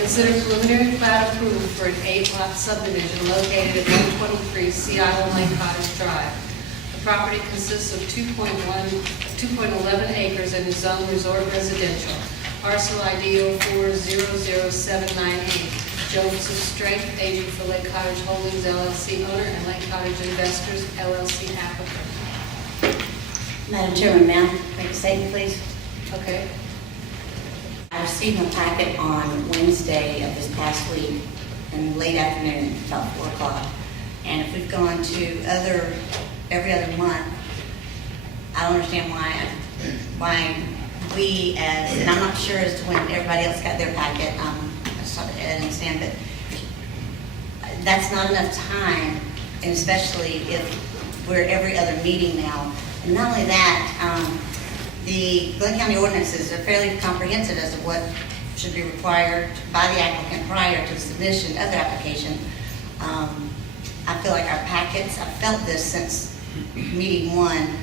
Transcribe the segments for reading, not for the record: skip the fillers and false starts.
Consider preliminary plat approval for an 8-lot subdivision located at 123 Sea Island Lake Cottage Drive. The property consists of 2.11 acres and is zoned resort residential. Parcel ID 04-00798. Joseph Straight, agent for Lake Cottage Holdings LLC owner and Lake Cottage Investors LLC applicant. Madam Chairman, may I make a statement, please? Okay. I received my packet on Wednesday of this past week in late afternoon, about 4 o'clock. And if we've gone to every other month, I don't understand why we and I'm not sure as to when everybody else got their packet, I didn't understand, but that's not enough time, and especially if we're every other meeting now. And not only that, the Glynn County ordinances are fairly comprehensive as to what should be required by the applicant prior to the submission of the application. I feel like our packets, I've felt this since meeting 1,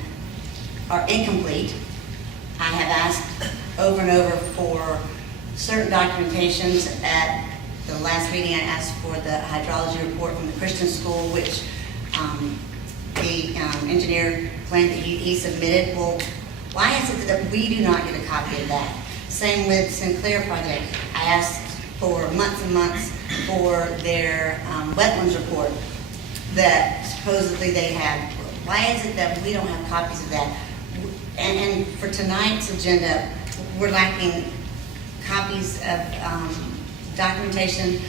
are incomplete. I have asked over and over for certain documentations. At the last meeting, I asked for the hydrology report from the Christian school, which the engineer claimed that he submitted. Well, why is it that we do not get a copy of that? Same with Sinclair project. I asked for months and months for their wetlands report that supposedly they had. Why is it that we don't have copies of that? And for tonight's agenda, we're lacking copies of documentation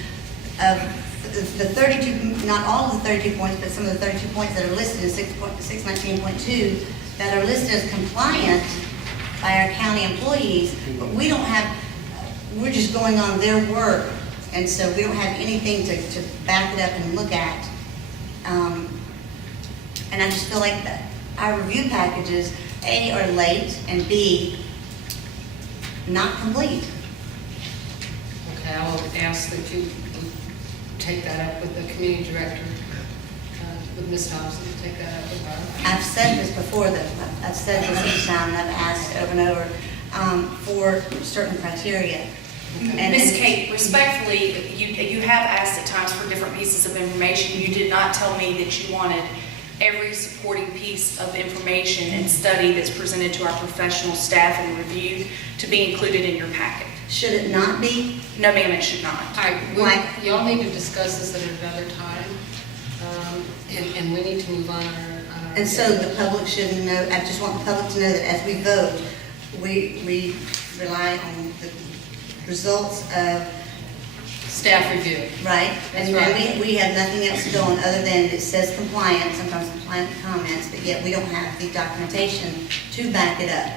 of the 32, not all of the 32 points, but some of the 32 points that are listed in 619.2 that are listed as compliant by our county employees, but we don't have, we're just going on their work, and so we don't have anything to back it up and look at. And I just feel like that our review packages, A, are late, and B, not complete. Okay, I will ask that you take that up with the community director, with Ms. Thompson, take that up with her. I've said this before, I've said this each time, and I've asked over and over for certain criteria. Okay. Ms. Kate, respectfully, you have asked at times for different pieces of information. You did not tell me that you wanted every supporting piece of information and study that's presented to our professional staff and reviewed to be included in your packet. Should it not be? No, ma'am, it should not. All right, y'all need to discuss this at another time, and we need to move on our... And so the public shouldn't know, I just want the public to know that as we vote, we rely on the results of... Staff review. Right? That's And right. we have nothing else to go on other than it says compliant, sometimes compliant comments, but yet we don't have the documentation to back it up,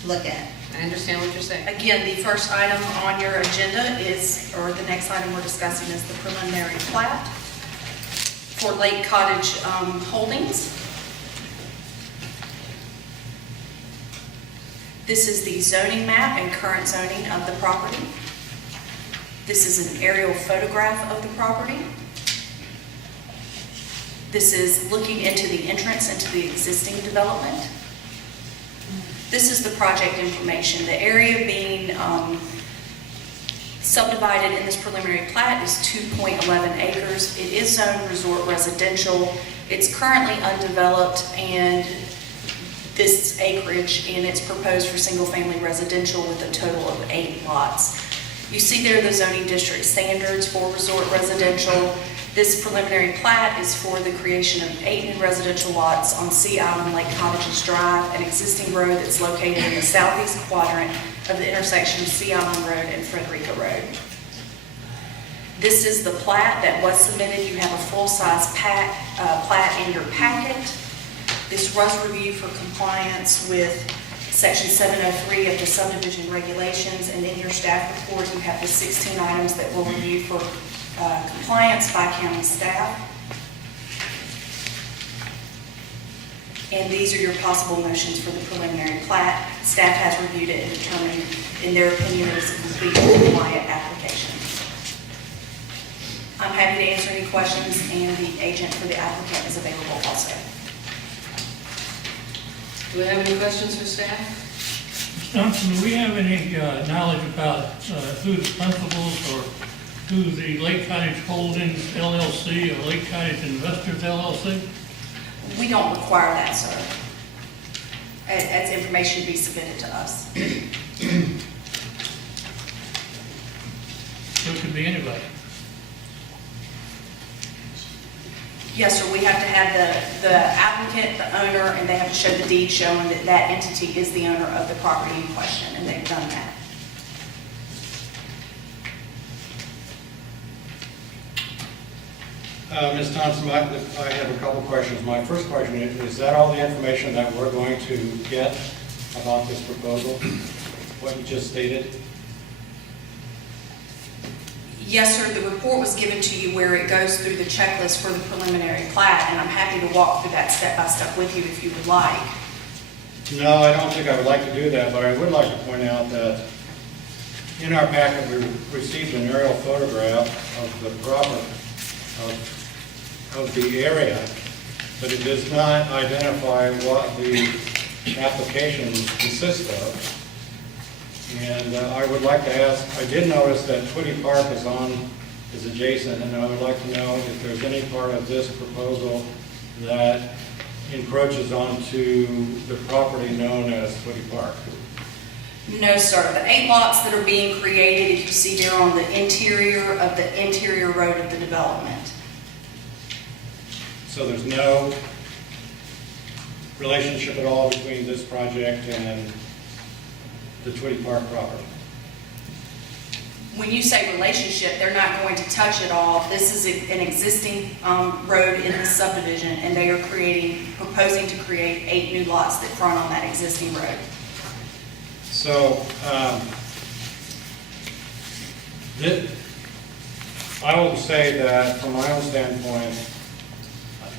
to look at. I understand what you're saying. Again, the first item on your agenda is, or the next item we're discussing is the preliminary plat for Lake Cottage Holdings. This is the zoning map and current zoning of the property. This is an aerial photograph of the property. This is looking into the entrance into the existing development. This is the project information. The area being subdivided in this preliminary plat is 2.11 acres. It is zoned resort residential. It's currently undeveloped, and this acreage, and it's proposed for single-family residential with a total of 8 lots. You see there the zoning district standards for resort residential. This preliminary plat is for the creation of 8 new residential lots on Sea Island Lake Cottages Drive, an existing road that's located in the southeast quadrant of the intersection of Sea Island Road and Frederica Road. This is the plat that was submitted. You have a full-size plat in your packet. This was reviewed for compliance with Section 703 of the subdivision regulations, and in your staff report you have the 16 items that were reviewed for compliance by county staff. And these are your possible motions for the preliminary plat. Staff has reviewed it and determined, in their opinion, it is a complete and compliant application. I'm happy to answer any questions, and the agent for the applicant is available also. Do we have any questions for staff? Johnson, do we have any knowledge about who the principals or who the Lake Cottage Holdings LLC or Lake Cottage Investors LLC? We don't require that, sir. As information to be submitted to us. So it could be anybody. Yes, sir, we have to have the applicant, the owner, and they have to show the deed showing that that entity is the owner of the property in question, and they've done that. Ms. Thompson, I have a couple questions. My first question is that all the information that we're going to get about this proposal, what you just stated? Yes, sir, the report was given to you where it goes through the checklist for the preliminary plat, and I'm happy to walk through that step by step with you if you would like. No, I don't think I would like to do that, but I would like to point out that in our packet, we received an aerial photograph of the property, of the area, but it does not identify what the application consists of. And I would like to ask, I did notice that Twitty Park is adjacent, and I would like to know if there's any part of this proposal that encroaches onto the property known as Twitty Park. No, sir. The 8 lots that are being created, if you see there on the interior of the interior road of the development. So there's no relationship at all between this project and the Twitty Park property? When you say relationship, they're not going to touch it all. This is an existing road in the subdivision, and they are proposing to create 8 new lots that front on that existing road. So, I will say that from my own standpoint,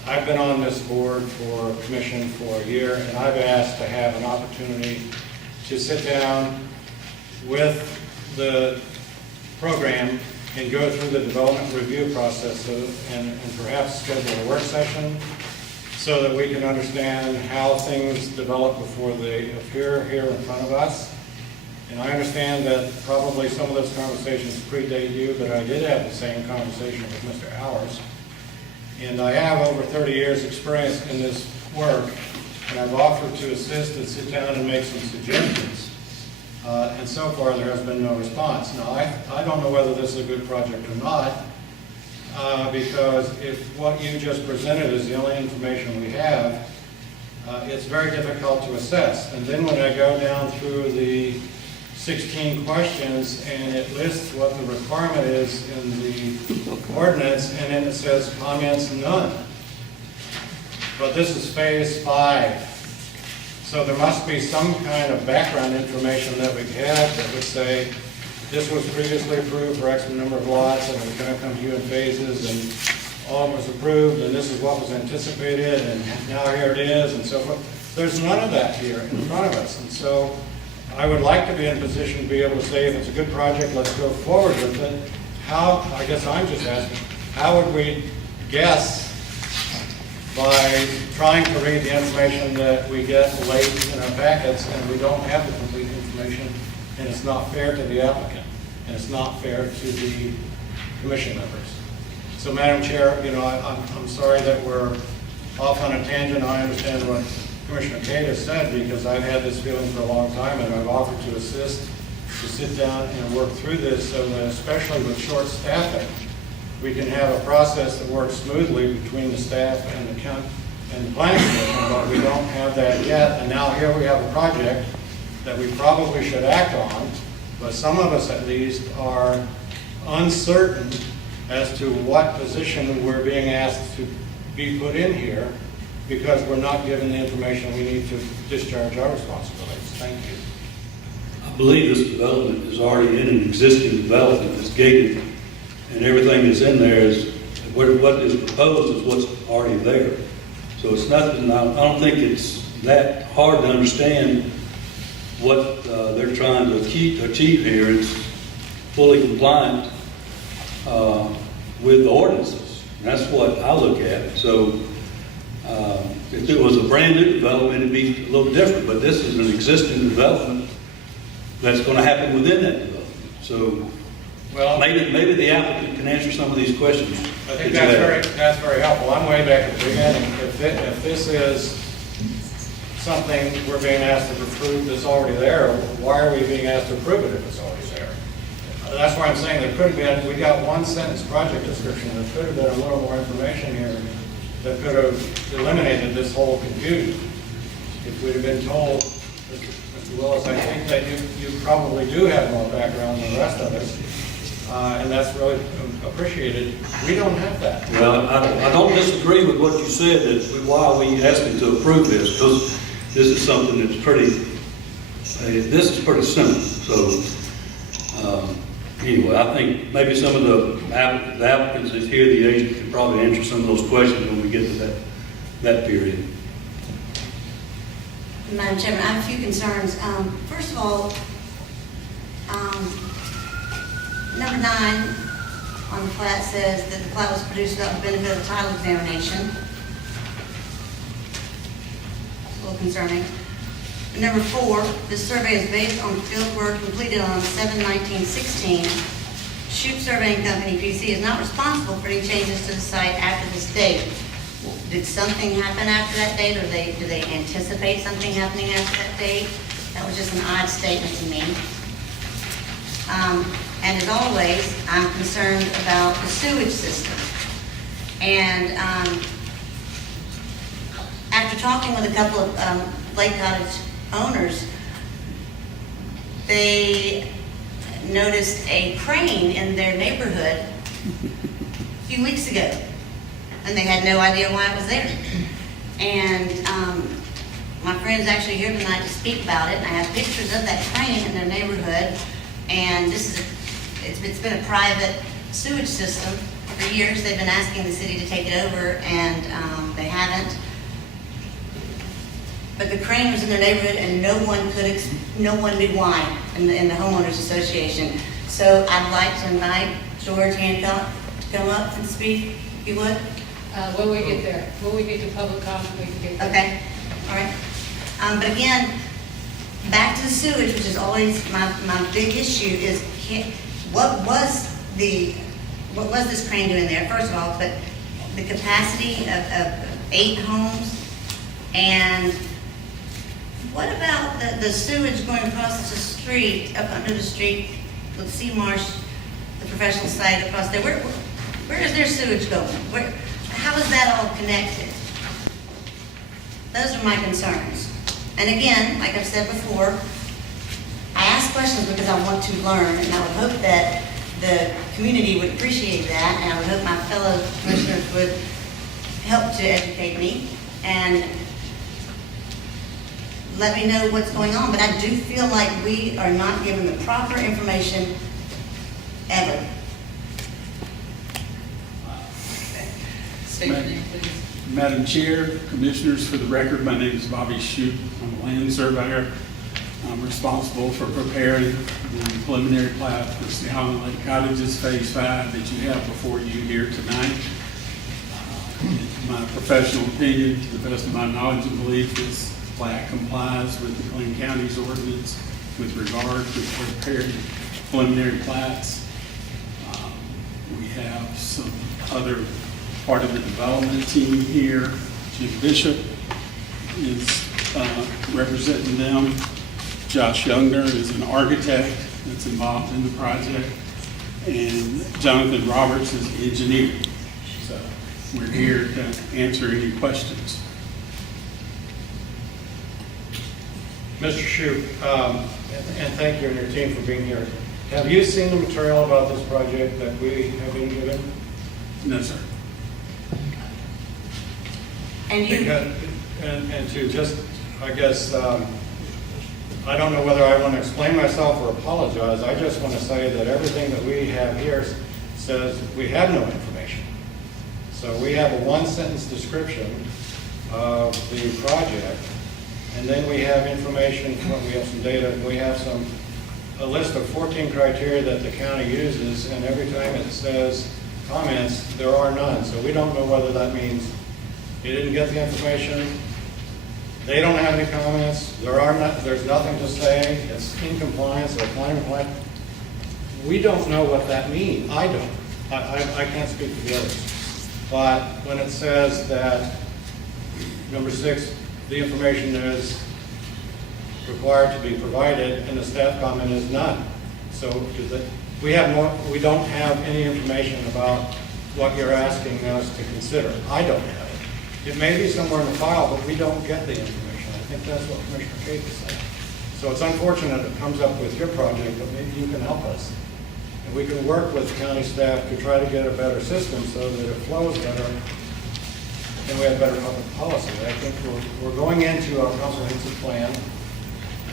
I've been on this board for commission for a year, and I've asked to have an opportunity to sit down with the program and go through the development review process and perhaps schedule a work session so that we can understand how things develop before they appear here in front of us. And I understand that probably some of those conversations predate you, but I did have the same conversation with Mr. Howers. And I have over 30 years experience in this work, and I've offered to assist and sit down and make some suggestions. And so far, there has been no response. Now, I don't know whether this is a good project or not, because if what you just presented is the only information we have, it's very difficult to assess. And then when I go down through the 16 questions and it lists what the requirement is in the ordinance, and then it says comments none. But this is phase 5. So there must be some kind of background information that we have that would say this was previously approved for X number of lots and it's going to come to you in phases and all was approved and this is what was anticipated and now here it is and so forth. There's none of that here in front of us. And so I would like to be in a position to be able to say if it's a good project, let's go forward with it. How, I guess I'm just asking, how would we guess by trying to read the information that we get late in our packets and we don't have the complete information, and it's not fair to the applicant and it's not fair to the commission members. So Madam Chair, you know, I'm sorry that we're off on a tangent. I understand what Commissioner Cade has said because I've had this feeling for a long time and I've offered to assist to sit down and work through this so that especially with short staffing, we can have a process that works smoothly between the staff and the county and the planning commission, but we don't have that yet. And now here we have a project that we probably should act on, but some of us at least are uncertain as to what position we're being asked to be put in here because we're not given the information we need to discharge our responsibilities. Thank you. I believe this development is already in an existing development that's gated, and everything that's in there is, what is proposed is what's already there. So it's nothing, I don't think it's that hard to understand what they're trying to achieve here. It's fully compliant with the ordinances. And that's what I look at. So if it was a brand new development, it'd be a little different, but this is an existing development that's going to happen within that development. So Well, maybe the applicant can answer some of these questions. I think that's very helpful. I'm way back at the beginning. If this is something we're being asked to approve that's already there, why are we being asked to approve it if it's already there? That's why I'm saying there could have been, we got one sentence project description, there could have been a little more information here that could have eliminated this whole confusion. If we'd have been told, Mr. Willis, I think that you probably do have more background than the rest of us, and that's really appreciated. We don't have that. Well, I don't disagree with what you said, that why we asking to approve this, because this is something that's pretty, this is pretty simple. So, anyway, I think maybe some of the applicants that's here, the agent, can probably answer some of those questions when we get to that period. Madam Chairman, I have a few concerns. First of all, number 9 on the plat says that the plat was produced without the benefit of the title examination. It's a little concerning. Number 4, this survey is based on field work completed on 7/19/16. Shoup Surveying Company, PC, is not responsible for any changes to the site after this date. Did something happen after that date, or do they anticipate something happening after that date? That was just an odd statement to me. And as always, I'm concerned about the sewage system. And after talking with a couple of Lake Cottage owners, they noticed a crane in their neighborhood a few weeks ago, and they had no idea why it was there. And my friend's actually here tonight to speak about it, and I have pictures of that crane in their neighborhood. And it's been a private sewage system for years. They've been asking the city to take it over, and they haven't. But the crane was in their neighborhood, and no one knew why in the homeowners association. So I'd like to invite George Hancock to come up and speak, if you would. When we get there, when we get to public comment, we can get there. Okay, all right. But again, back to the sewage, which is always my big issue, is what was this crane doing there? First of all, but the capacity of 8 homes, and what about the sewage going across the street, up under the street, with Sea Marsh, the professional site across there? Where is their sewage going? How is that all connected? Those are my concerns. And again, like I've said before, I ask questions because I want to learn, and I would hope that the community would appreciate that, and I would hope my fellow commissioners would help to educate me and let me know what's going on. But I do feel like we are not given the proper information ever. State your name, please. Madam Chair, Commissioners, for the record, my name is Bobby Shoup. I'm a land surveyor. I'm responsible for preparing the preliminary plat for the Island Lake Cottages Phase 5 that you have before you here tonight. In my professional opinion, to the best of my knowledge and belief, this plat complies with the Glynn County's ordinance with regard to prepared preliminary plats. We have some other part of the development team here. Jim Bishop is representing them. Josh Younger is an architect that's involved in the project. And Jonathan Roberts is the engineer. So we're here to answer any questions. Mr. Shoup, and thank you and your team for being here. Have you seen the material about this project that we have been given? No, sir. And you, And to just, I guess, I don't know whether I want to explain myself or apologize. I just want to say that everything that we have here says we have no information. So we have a 1-sentence description of the project, and then we have information, we have some data, and we have a list of 14 criteria that the county uses, and every time it says comments, there are none. So we don't know whether that means you didn't get the information, They don't have any comments, there's nothing to say, it's in compliance or it's not in compliance. We don't know what that means, I don't. I can't speak for the others. But when it says that, number 6, the information is required to be provided, and the staff comment is none. So we don't have any information about what you're asking us to consider. I don't have it. It may be somewhere in the file, but we don't get the information. I think that's what Commissioner Cate is saying. So it's unfortunate it comes up with your project, but maybe you can help us. And we can work with county staff to try to get a better system so that it flows better and we have better public policy. I think we're going into our comprehensive plan.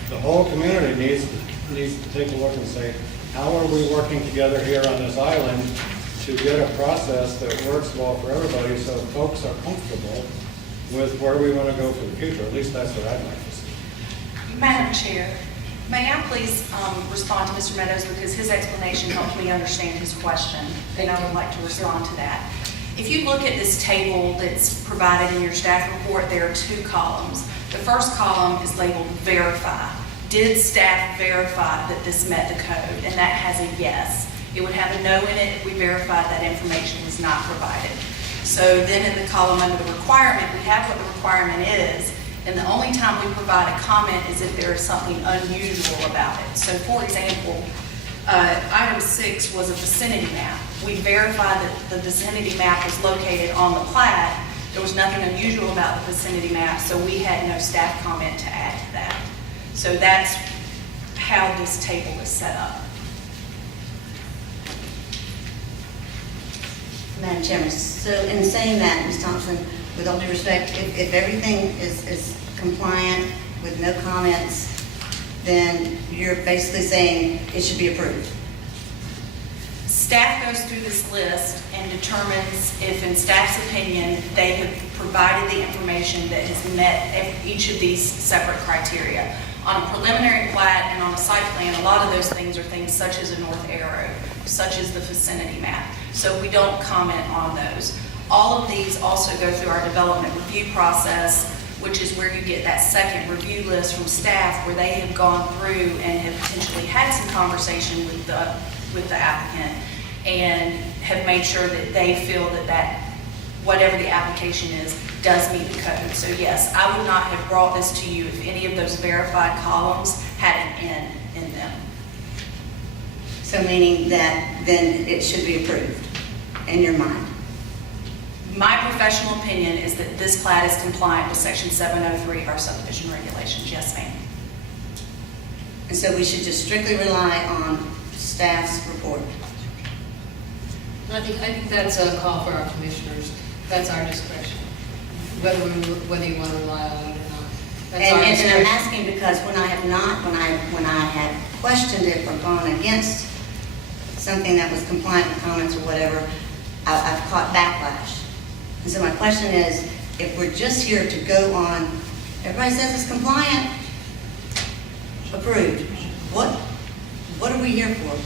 The whole community needs to take a look and say, how are we working together here on this island to get a process that works well for everybody so folks are comfortable with where we want to go for the future? At least that's what I'd like to see. Madam Chair, may I please respond to Mr. Meadows, because his explanation helped me understand his question, and I would like to respond to that. If you look at this table that's provided in your staff report, there are 2 columns. The first column is labeled verify. Did staff verify that this met the code? And that has a yes. It would have a no in it if we verified that information was not provided. So then in the column under the requirement, we have what the requirement is, and the only time we provide a comment is if there is something unusual about it. So for example, item 6 was a vicinity map. We verified that the vicinity map was located on the plat. There was nothing unusual about the vicinity map, so we had no staff comment to add to that. So that's how this table is set up. Madam Chairman, so in saying that, Ms. Thompson, with all due respect, if everything is compliant with no comments, then you're basically saying it should be approved. Staff goes through this list and determines if, in staff's opinion, they have provided the information that has met each of these separate criteria. On a preliminary plat and on a site plan, a lot of those things are things such as a north arrow, such as the vicinity map. So we don't comment on those. All of these also go through our development review process, which is where you get that second review list from staff where they have gone through and have potentially had some conversation with the applicant and have made sure that they feel that whatever the application is does meet the code. So yes, I would not have brought this to you if any of those verified columns had an N in them. So meaning that then it should be approved in your mind. My professional opinion is that this plat is compliant with Section 703 of our subdivision regulations. Yes, ma'am. And so we should just strictly rely on staff's report. I think that's a call for our commissioners. That's our discretion, whether you want to rely on it or not. That's our And discretion. I'm asking because when I had questioned it or gone against something that was compliant with comments or whatever, I've caught backlash. And so my question is, if we're just here to go on, everybody says it's compliant, approved, what are we here for?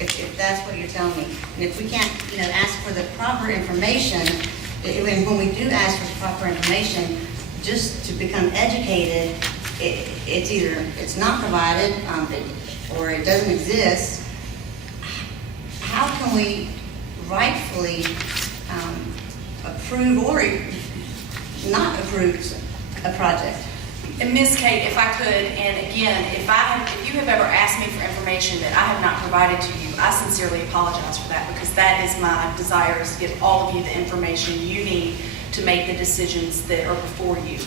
If that's what you're telling me. And if we can't, ask for the proper information, when we do ask for the proper information, just to become educated, it's either it's not provided or it doesn't exist. How can we rightfully approve or not approve a project? And Ms. Cate, if I could, and again, if you have ever asked me for information that I have not provided to you, I sincerely apologize for that, because that is my desire, is to give all of you the information you need to make the decisions that are before you.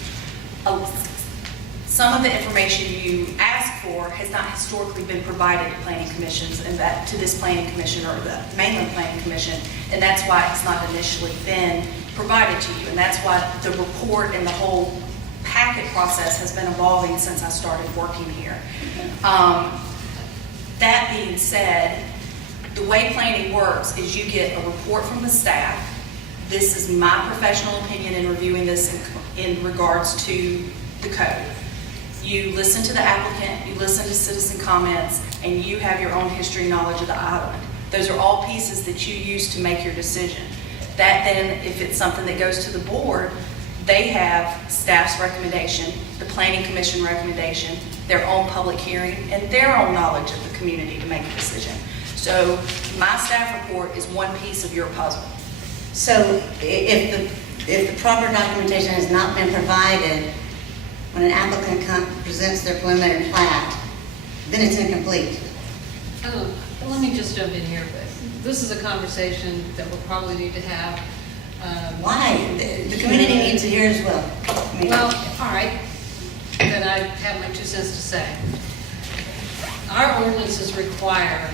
Some of the information you ask for has not historically been provided to planning commissions and that to this planning commission or the mainland planning commission, and that's why it's not initially been provided to you, and that's why the report and the whole packet process has been evolving since I started working here. That being said, the way planning works is you get a report from the staff. This is my professional opinion in reviewing this in regards to the code. You listen to the applicant, you listen to citizen comments, and you have your own history knowledge of the island. Those are all pieces that you use to make your decision. That then, if it's something that goes to the board, They have staff's recommendation, the planning commission recommendation, their own public hearing, and their own knowledge of the community to make a decision. So my staff report is one piece of your puzzle. So if the proper documentation has not been provided, when an applicant presents their preliminary plat, then it's incomplete. Let me just jump in here. This is a conversation that we'll probably need to have. Why? The community needs to hear as well. I mean, Well, all right, then I have my 2 cents to say. Our ordinances require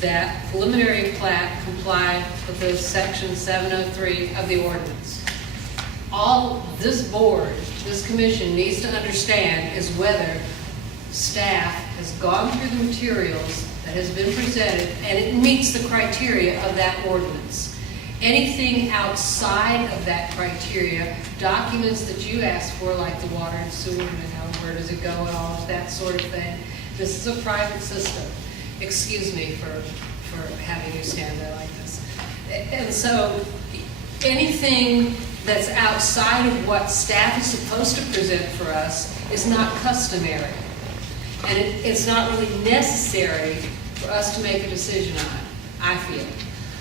that preliminary plat comply with the section 703 of the ordinance. All this board, this commission needs to understand is whether staff has gone through the materials that has been presented and it meets the criteria of that ordinance. Anything outside of that criteria, documents that you ask for, like the water and sewer, and where does it go, and all of that sort of thing. This is a private system. Excuse me for having you stand there like this. And so, anything that's outside of what staff is supposed to present for us is not customary. And it's not really necessary for us to make a decision on it, I feel.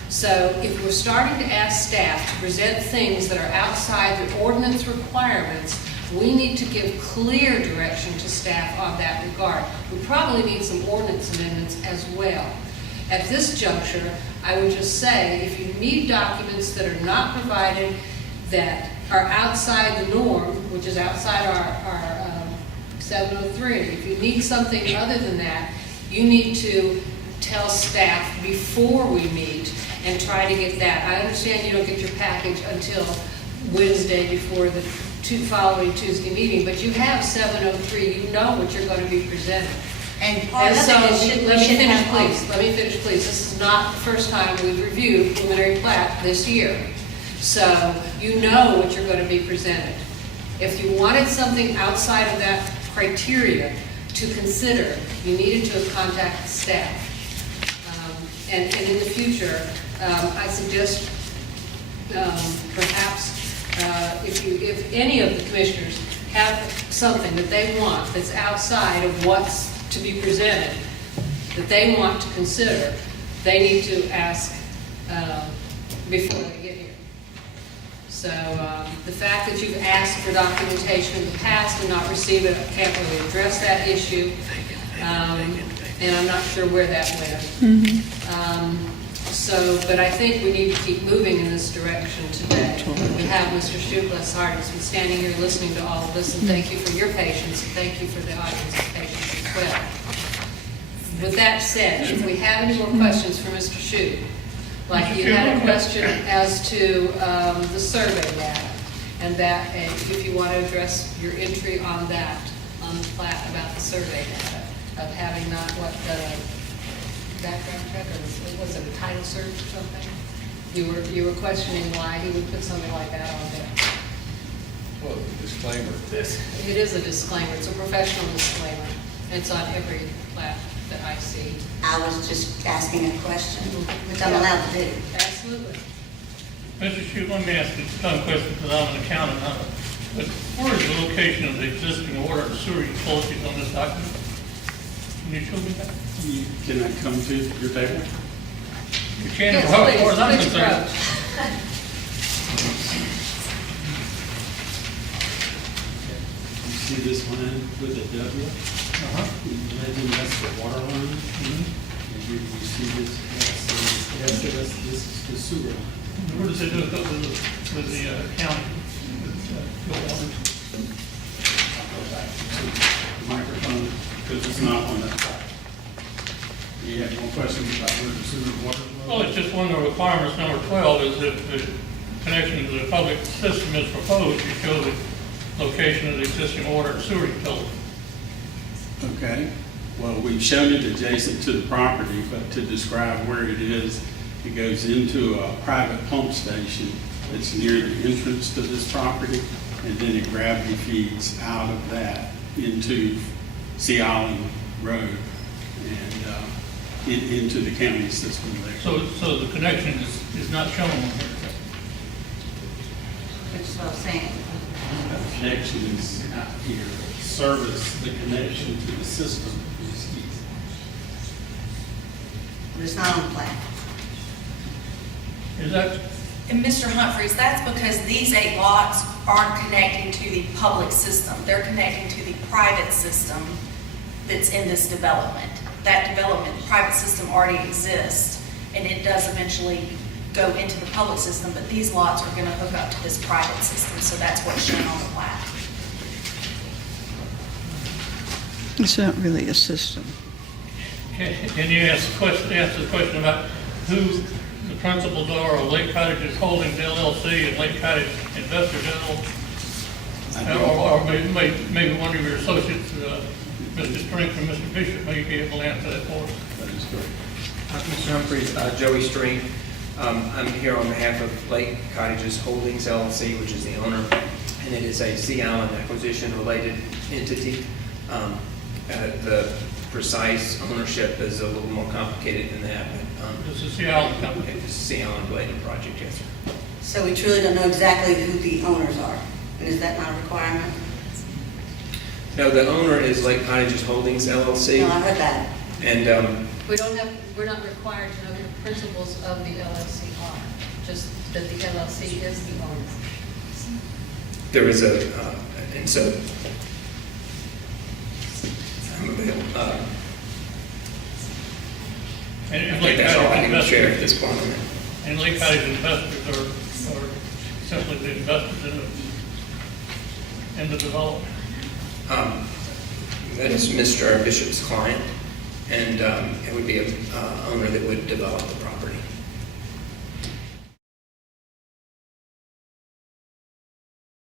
So if we're starting to ask staff to present things that are outside the ordinance requirements, we need to give clear direction to staff on that regard. We probably need some ordinance amendments as well. At this juncture, I would just say, if you need documents that are not provided, that are outside the norm, which is outside our 703, if you need something other than that, you need to tell staff before we meet and try to get that. I understand you don't get your package until Wednesday before the following Tuesday meeting, but you have 703, you know what you're going to be presenting. And part And of so, it is let me finish, please. This is not the first time we've reviewed preliminary plat this year. So you know what you're going to be presented. If you wanted something outside of that criteria to consider, you needed to have contacted staff. And in the future, I suggest perhaps if any of the commissioners have something that they want that's outside of what's to be presented, that they want to consider, they need to ask before they get here. So the fact that you've asked for documentation in the past and not received it, I can't really address that issue. And I'm not sure where that went. But I think we need to keep moving in this direction today. We have Mr. Shute, bless heart, who's been standing here listening to all of this, and thank you for your patience, and thank you for the audience's patience as well. With that said, if we have any more questions for Mr. Shute, like you had a question as to the survey data, and that if you want to address your entry on that, on the plat about the survey data, of having not the background check, or was it a title search or something? You were questioning why he would put something like that on there. Well, disclaimer. It is a disclaimer. It's a professional disclaimer. It's on every plat that I see. I was just asking a question, which I'm allowed to do. Absolutely. Mr. Shute, let me ask you a ton of questions because I'm an accountant. But where is the location of the existing water and sewer utilities on this document? Can you show me that? Can I come to your table? You can, Yes, as far as I'm please concerned. approach. You see this line with a W? Imagine that's the water line. And you see this, this is the sewer line. Where does it do with the county? Microphone, because it's not on that side. You have more questions about where the sewer and water flow? Well, it's just one of the requirements, number 12, is if the connection to the public system is proposed, you show the location of the existing water and sewer utility. Okay, well, we've shown it adjacent to the property, but to describe where it is, it goes into a private pump station that's near the entrance to this property, and then it gravity feeds out of that into Sea Island Road and into the county system there. So the connection is not shown on here. which is what I was saying. Connections out here, service, the connection to the system is key. But it's not on the plan. Is that, And Mr. Humphreys, that's because these 8 lots aren't connecting to the public system. They're connecting to the private system that's in this development. That development, private system already exists, and it does eventually go into the public system, but these lots are going to hook up to this private system, so that's what's shown on the plat. It's not really a system. can you answer the question about who the principals are of Lake Cottages Holdings LLC and Lake Cottage Investor General? Or maybe one of your associates, Mr. Strink or Mr. Bishop, may be able to answer that for us. That is correct. Mr. Humphreys, Joey Strink. I'm here on behalf of Lake Cottages Holdings LLC, which is the owner, and it is a Sea Island acquisition-related entity. The precise ownership is a little more complicated than that. This is Sea Island Company. It's a Sea Island-related project, yes, sir. So we truly don't know exactly who the owners are, and is that not a requirement? No, the owner is Lake Cottages Holdings LLC, No, I heard that. and We're not required to know who the principals of the LLC are, just that the LLC is the owner. there is and so, I And think that's all I can share at investors, this point. and Lake Cottage investors are simply the investors in the development. That is Mr. Bishop's client, and it would be a owner that would develop the